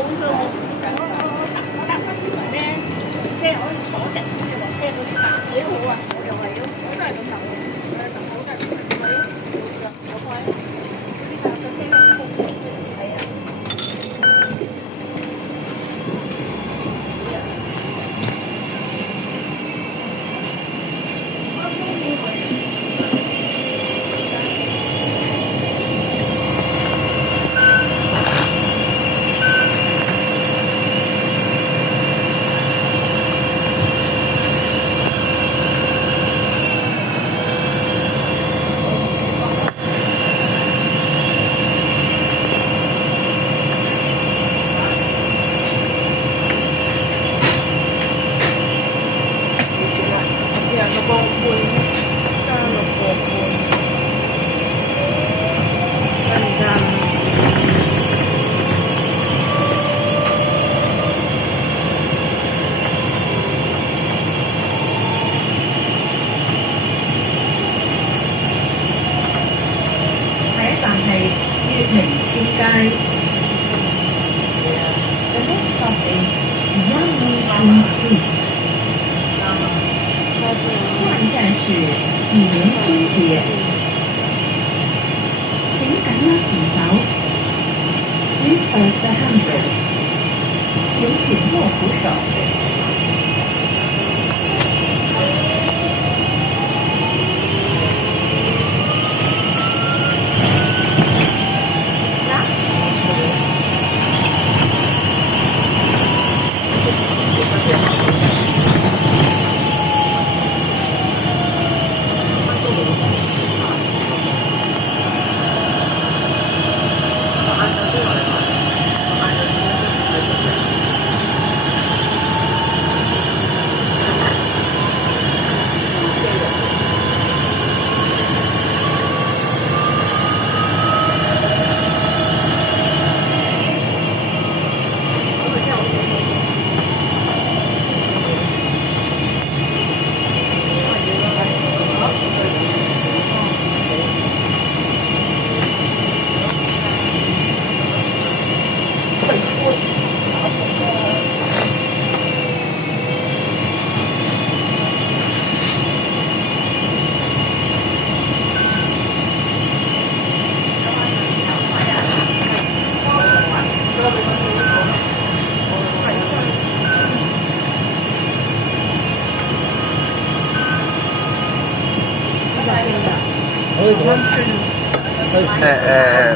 我搭新天來咧，即係可以坐定先至落車嗰啲搭，幾好啊！我又係咯，都係咁頭，頭好嘅，有開，呢個個車係啊。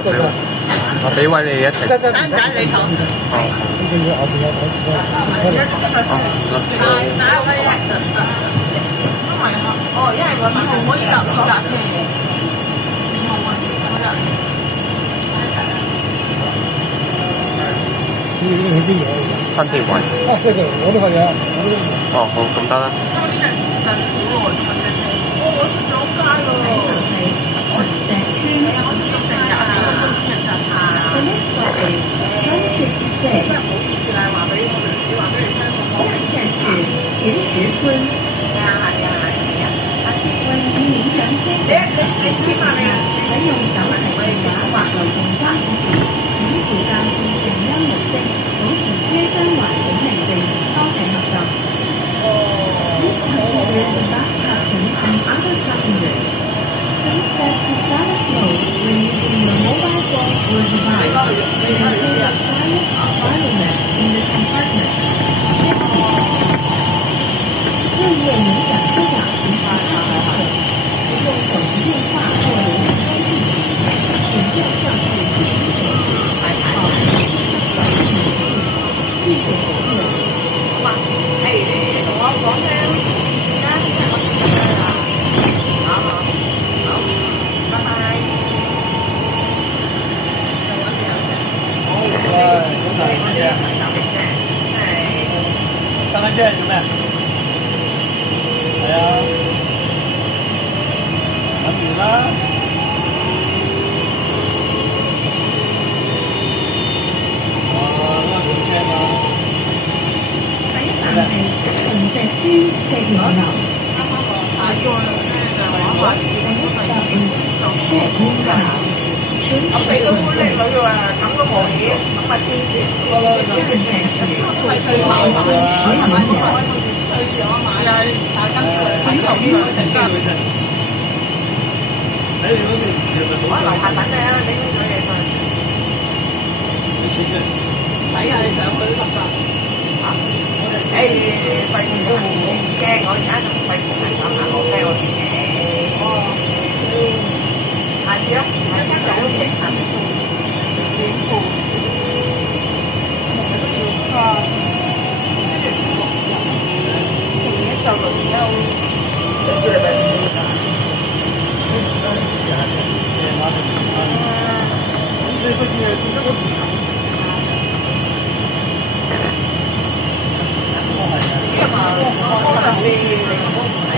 不用，我俾位你一齊。揀你坐。哦。打位啊！哦，因為我唔可以入架車。新鐵位。啊，對對，我都係啊，哦，好，咁得啦。我出咗街咯。真係唔好意思啦，話俾我哋，你話俾你聽好唔好？前十分。係啊係啊係啊！下次你起碼你使用手提電話或流動膠紙，請時間變靜音模式，保持車廂環境寧靜，多謝合作。This passenger is bus captain and other passengers. Please press the silent mode when using your mobile phone or device. To ensure the silence environment in the compartment. 日夜冥想车长平时开口使用手提电话或流行工具，请调上去提醒保持短信谢谢服务。好嘛，你同我講聲時間，我出咗啦。好，拜拜。好，等緊車做咩？係啊，諗完啦。哇，拉上車嘛。第一站係紅石村石園樓。啱啱我打咗啦，就話下次我都係要邊度？我俾到叻女話，咁都冇嘢。物件先，不嬲就因為最麻煩，係咪？脆咗嘛，又係大家佢頭先嗰陣間。喺你嗰邊係咪我喺樓下等你啊，拎咗嘢上去。幾錢嘅？睇下你上去都得㗎。嚇！誒，費事我唔驚，我而家就費事係咁行落低我自己。哦。下次啦，下次就 OK。點付？我都要花。就輪休，跟住係咪？你嗰啲變咗個平衡。因為嘛，我可能你我唔係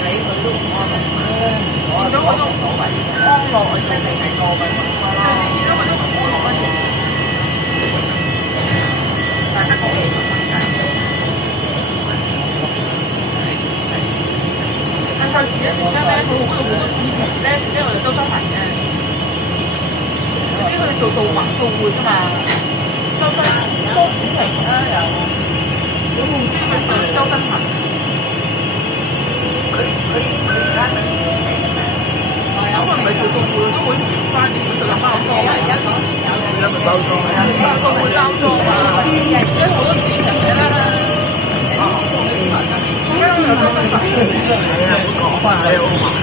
睇佢都唔安樂，見到我都冇所謂，安樂一定係個品文化啦。上次見到我都唔安樂一樣，大家講嘢咁分解。但係前一段咧，佢好多視頻咧，因為我哋周生文嘅，嗰啲佢哋做導畫導會㗎嘛，周生文多視頻啦又。我唔知佢係周生文，佢而家等住成嘅，咁佢唔係做導會，都會接翻啲佢做包裝。而家講有咪包裝？個會包裝啊，而家好多視頻嘅啦。而家有周生文，係啊，會講翻係好麻煩。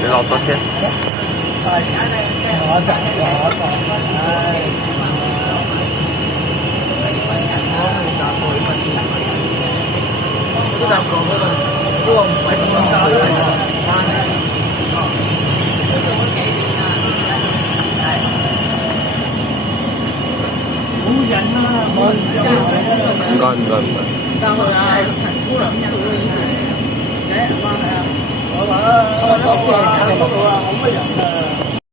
你落咗先。都咁講嗰個，不過唔係咁教嘅。冇人啊！冇人。唔該唔該唔該。但係啊，陳姑娘佢誒話係啊，我話啦，嗰個啊，冇乜人啊。